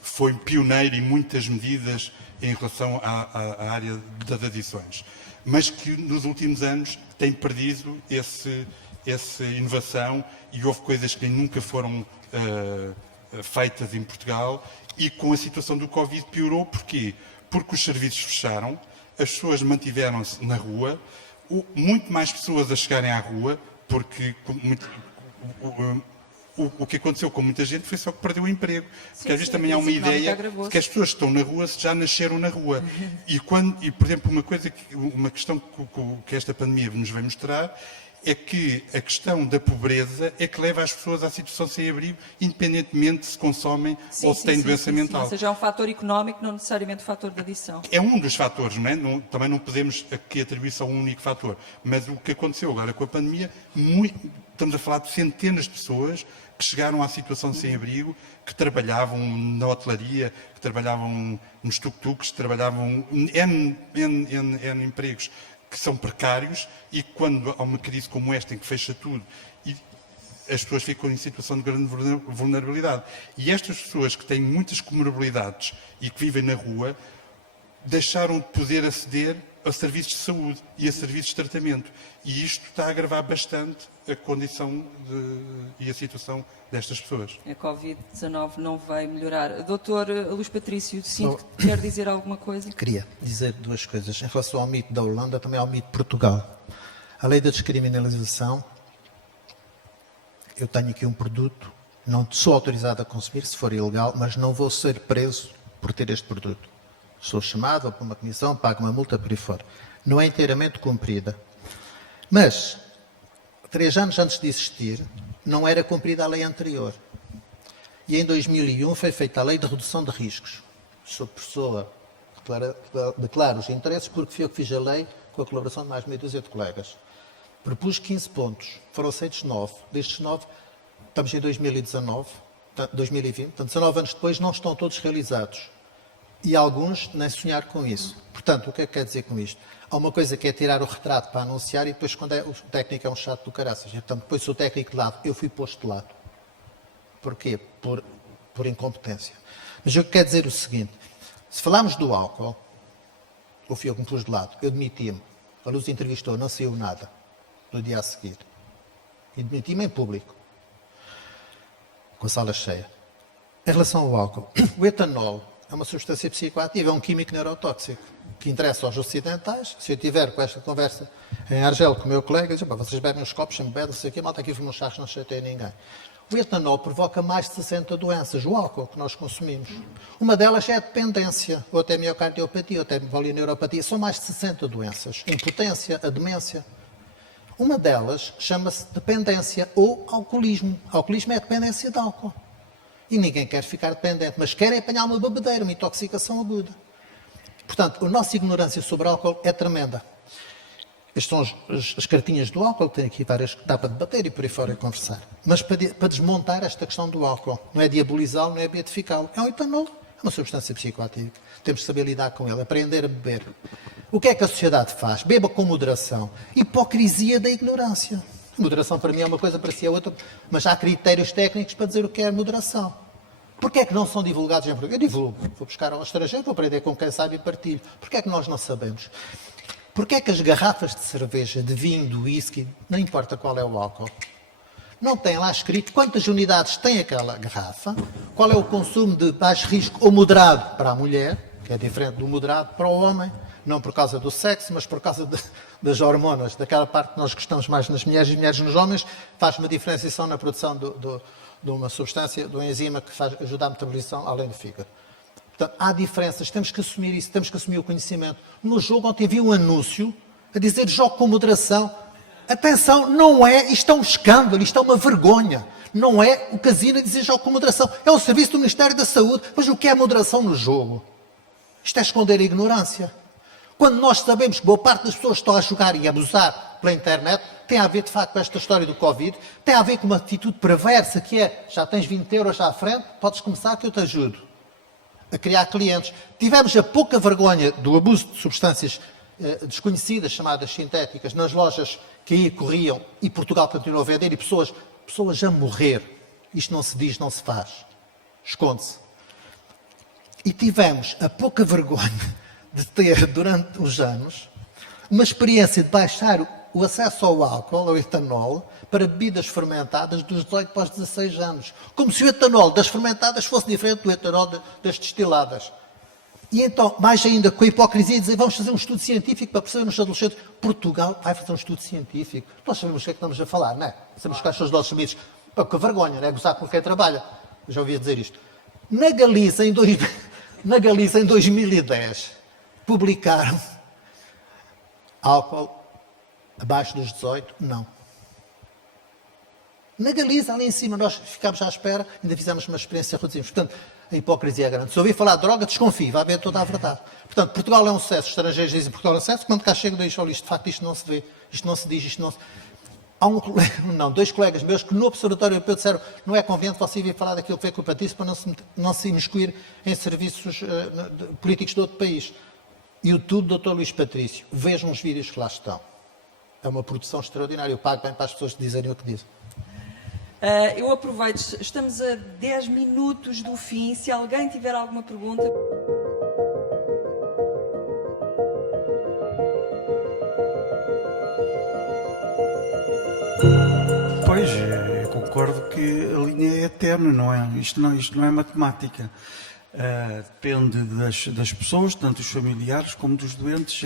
foi pioneiro em muitas medidas em relação à área das adições, mas que nos últimos anos tem perdido essa inovação e houve coisas que nunca foram feitas em Portugal, e com a situação do Covid piorou. Porquê? Porque os serviços fecharam, as pessoas mantiveram-se na rua, muito mais pessoas a chegarem à rua, porque o que aconteceu com muita gente foi só que perdeu o emprego. Porque às vezes também há uma ideia de que as pessoas que estão na rua já nasceram na rua. E, por exemplo, uma questão que esta pandemia nos vai mostrar é que a questão da pobreza é que leva as pessoas à situação sem abrigo, independentemente se consomem ou se têm doença mental. Ou seja, é um fator económico, não necessariamente um fator de adição. É um dos fatores, não é? Também não podemos aqui atribuir só um único fator. Mas o que aconteceu agora com a pandemia, estamos a falar de centenas de pessoas que chegaram à situação sem abrigo, que trabalhavam na hotelaria, que trabalhavam nos tuk-tuks, que trabalhavam N empregos que são precários, e quando há uma crise como esta em que fecha tudo, e as pessoas ficam em situação de grande vulnerabilidade. E estas pessoas que têm muitas comorbilidades e que vivem na rua, deixaram de poder aceder a serviços de saúde e a serviços de tratamento. E isto está a agravar bastante a condição e a situação destas pessoas. A Covid-19 não vai melhorar. Doutor Luís Patrício, sinto que quer dizer alguma coisa? Queria dizer duas coisas. Em relação ao mito da Holanda, também ao mito de Portugal. A lei da descriminalização, eu tenho aqui um produto, não sou autorizado a consumir se for ilegal, mas não vou ser preso por ter este produto. Sou chamado, vou para uma comissão, pago uma multa por aí fora. Não é inteiramente cumprida. Mas, 3 anos antes de existir, não era cumprida a lei anterior. E em 2001 foi feita a lei de redução de riscos. Sou pessoa que declara os interesses porque fui eu que fiz a lei com a colaboração de mais meia dúzia de colegas. Propus 15 pontos, foram aceitos 9. Destes 9, estamos em 2019, 2020, portanto, 19 anos depois, não estão todos realizados. E alguns nem sonhar com isso. Portanto, o que é que quer dizer com isto? Há uma coisa que é tirar o retrato para anunciar e depois, quando o técnico é um chato do caraças. Portanto, depois sou técnico de lado. Eu fui posto de lado. Porquê? Por incompetência. Mas eu quero dizer o seguinte. Se falarmos do álcool, ou fui eu que me pus de lado, eu demiti-me. A Luz entrevistou, não saiu nada no dia a seguir. E demiti-me em público. Com a sala cheia. Em relação ao álcool, o etanol é uma substância psicoativa, é um químico neurotóxico, que interessa aos ocidentais. Se eu tiver com esta conversa em Argel com o meu colega, diz, vocês bebem uns copos, sempre bebem, não sei o quê, malta aqui fuma uns chás, não chateia ninguém. O etanol provoca mais de 60 doenças, o álcool que nós consumimos. Uma delas é a dependência, ou até miocardiopatia, ou até polineuropatia. São mais de 60 doenças. Impotência, a demência. Uma delas chama-se dependência ou alcoolismo. Alcoolismo é a dependência de álcool. E ninguém quer ficar dependente, mas quer apanhar uma bebedeira, uma intoxicação aguda. Portanto, a nossa ignorância sobre álcool é tremenda. Estas são as cartinhas do álcool, tem aqui várias que dá para debater e por aí fora conversar. Mas para desmontar esta questão do álcool, não é diabolizá-lo, não é beatificá-lo. É um etanol, é uma substância psicoativa. Temos de saber lidar com ele, aprender a beber. O que é que a sociedade faz? Beba com moderação. Hipocrisia da ignorância. Moderação para mim é uma coisa, para si é outra, mas há critérios técnicos para dizer o que é moderação. Porquê é que não são divulgados em português? Eu divulgo, vou buscar ao estrangeiro, vou aprender com quem sabe e partilho. Porquê é que nós não sabemos? Porquê é que as garrafas de cerveja, de vinho, de whisky, não importa qual é o álcool, não tem lá escrito quantas unidades tem aquela garrafa, qual é o consumo de baixo risco ou moderado para a mulher, que é diferente do moderado para o homem, não por causa do sexo, mas por causa das hormonas, daquela parte que nós gostamos mais nas mulheres e mulheres nos homens, faz uma diferenciação na produção de uma substância, de uma enzima que ajuda a metabolização além do fígado. Portanto, há diferenças, temos que assumir isso, temos que assumir o conhecimento. No jogo, ontem vi um anúncio a dizer jogo com moderação. Atenção, não é, isto é um escândalo, isto é uma vergonha. Não é o casino a dizer jogo com moderação. É o serviço do Ministério da Saúde. Mas o que é moderação no jogo? Isto é esconder a ignorância. Quando nós sabemos que boa parte das pessoas estão a jogar e a abusar pela internet, tem a ver, de facto, com esta história do Covid, tem a ver com uma atitude perversa, que é, já tens 20 euros à frente, podes começar que eu te ajudo a criar clientes. Tivemos a pouca vergonha do abuso de substâncias desconhecidas, chamadas sintéticas, nas lojas que aí corriam, e Portugal continuou a vender, e pessoas a morrer. Isto não se diz, não se faz. Esconde-se. E tivemos a pouca vergonha de ter, durante os anos, uma experiência de baixar o acesso ao álcool, ao etanol, para bebidas fermentadas dos 18 para os 16 anos. Como se o etanol das fermentadas fosse diferente do etanol das destiladas. E então, mais ainda, com a hipocrisia, dizer vamos fazer um estudo científico para perceber nos adolescentes. Portugal vai fazer um estudo científico. Nós sabemos o que é que estamos a falar, não é? Sabemos quais são os nossos limites. Que vergonha, não é? Gozar com quem trabalha. Eu já ouvi dizer isto. Na Galiza, em 2010, publicaram álcool abaixo dos 18? Não. Na Galiza, ali em cima, nós ficámos à espera, ainda fizemos uma experiência, reduzimos. Portanto, a hipocrisia é grande. Se ouvir falar de droga, desconfie, vai ver toda a verdade. Portanto, Portugal é um sucesso, estrangeiros dizem Portugal é um sucesso, quando cá chegam, deixam isto, de facto, isto não se vê, isto não se diz, isto não se... Há dois colegas meus que no Observatório Europeu disseram não é conveniente você vir falar daquilo que vê com o Patrício para não se imiscuir em serviços políticos de outro país. YouTube, Dr. Luís Patrício, vejam os vídeos que lá estão. É uma produção extraordinária, eu pago bem para as pessoas dizerem o que dizem. Eu aproveito, estamos a 10 minutos do fim, se alguém tiver alguma pergunta... Pois, eu concordo que a linha é eterna, não é? Isto não é matemática. Depende das pessoas, tanto dos familiares como dos doentes,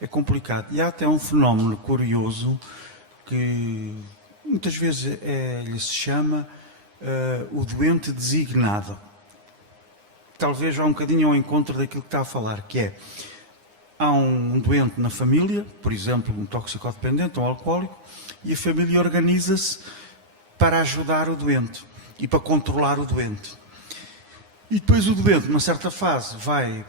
é complicado. E há até um fenómeno curioso que muitas vezes lhe se chama o doente designado. Talvez vá um bocadinho ao encontro daquilo que está a falar, que é, há um doente na família, por exemplo, um toxicodependente, um alcoólico, e a família organiza-se para ajudar o doente e para controlar o doente. E depois o doente, numa certa fase, vai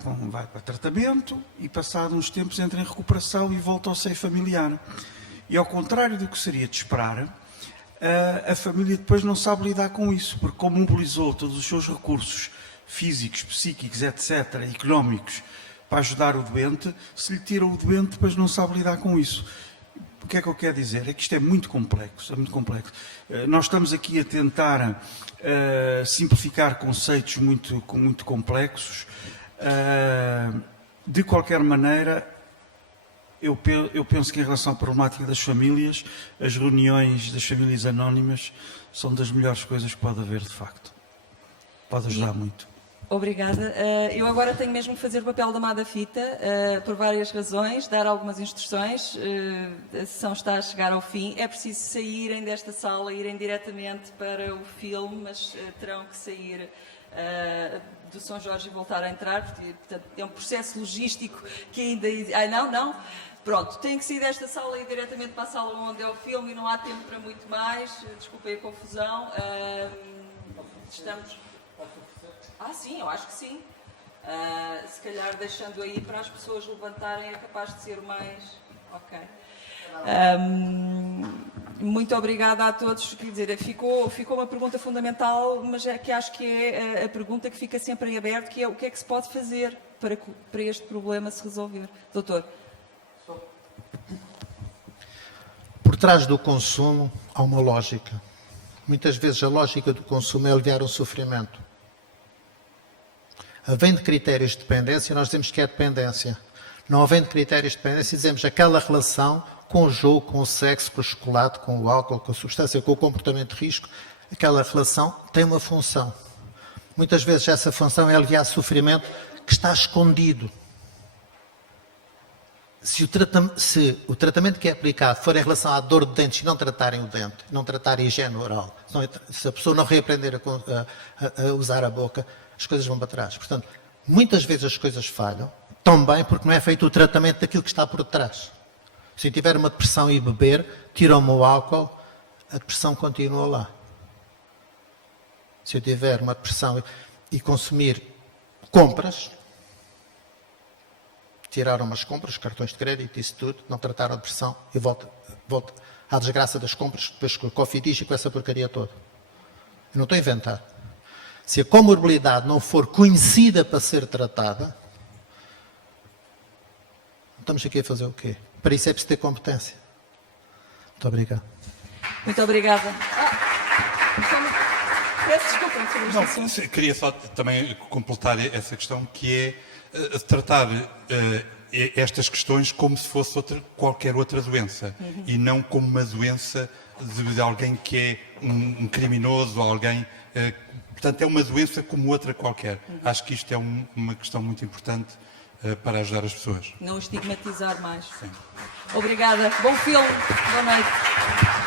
para tratamento e, passado uns tempos, entra em recuperação e volta ao seio familiar. E ao contrário do que seria de esperar, a família depois não sabe lidar com isso, porque como mobilizou todos os seus recursos físicos, psíquicos, etc., económicos, para ajudar o doente, se lhe tira o doente, depois não sabe lidar com isso. O que é que eu quero dizer? É que isto é muito complexo, é muito complexo. Nós estamos aqui a tentar simplificar conceitos muito complexos. De qualquer maneira, eu penso que em relação à problemática das famílias, as reuniões das famílias anónimas são das melhores coisas que pode haver, de facto. Pode ajudar muito. Obrigada. Eu agora tenho mesmo que fazer o papel da amada fita, por várias razões, dar algumas instruções. A sessão está a chegar ao fim. É preciso saírem desta sala, irem diretamente para o filme, mas terão que sair do São Jorge e voltar a entrar, porque portanto, é um processo logístico que ainda... Ai, não? Pronto, tem que sair desta sala e ir diretamente para a sala onde é o filme e não há tempo para muito mais. Desculpem a confusão. Estamos... sim, eu acho que sim. Se calhar deixando aí para as pessoas levantarem é capaz de ser mais... Ok. Muito obrigada a todos. Quer dizer, ficou uma pergunta fundamental, mas é que acho que é a pergunta que fica sempre em aberto, que é o que é que se pode fazer para este problema se resolver. Doutor. Por trás do consumo há uma lógica. Muitas vezes a lógica do consumo é aliviar o sofrimento. Havendo critérios de dependência, nós dizemos que é dependência. Não havendo critérios de dependência, dizemos aquela relação com o jogo, com o sexo, com o chocolate, com o álcool, com a substância, com o comportamento de risco. Aquela relação tem uma função. Muitas vezes essa função é aliviar sofrimento que está escondido. Se o tratamento que é aplicado for em relação à dor de dentes e não tratarem o dente, não tratarem a higiene oral, se a pessoa não reaprender a usar a boca, as coisas vão para trás. Portanto, muitas vezes as coisas falham, também porque não é feito o tratamento daquilo que está por detrás. Se eu tiver uma depressão e beber, tiram-me o álcool, a depressão continua lá. Se eu tiver uma depressão e consumir compras, tiraram umas compras, cartões de crédito, isso tudo, não trataram a depressão e volto à desgraça das compras, depois com o Cofidis e com essa porcaria toda. Eu não estou a inventar. Se a comorbilidade não for conhecida para ser tratada, estamos aqui a fazer o quê? Para isso é preciso ter competência. Muito obrigado. Muito obrigada. Peço desculpa. Não, queria só também completar essa questão, que é tratar estas questões como se fosse qualquer outra doença, e não como uma doença de alguém que é um criminoso ou alguém... Portanto, é uma doença como outra qualquer. Acho que isto é uma questão muito importante para ajudar as pessoas. Não estigmatizar mais. Sim. Obrigada. Bom filme. Boa noite.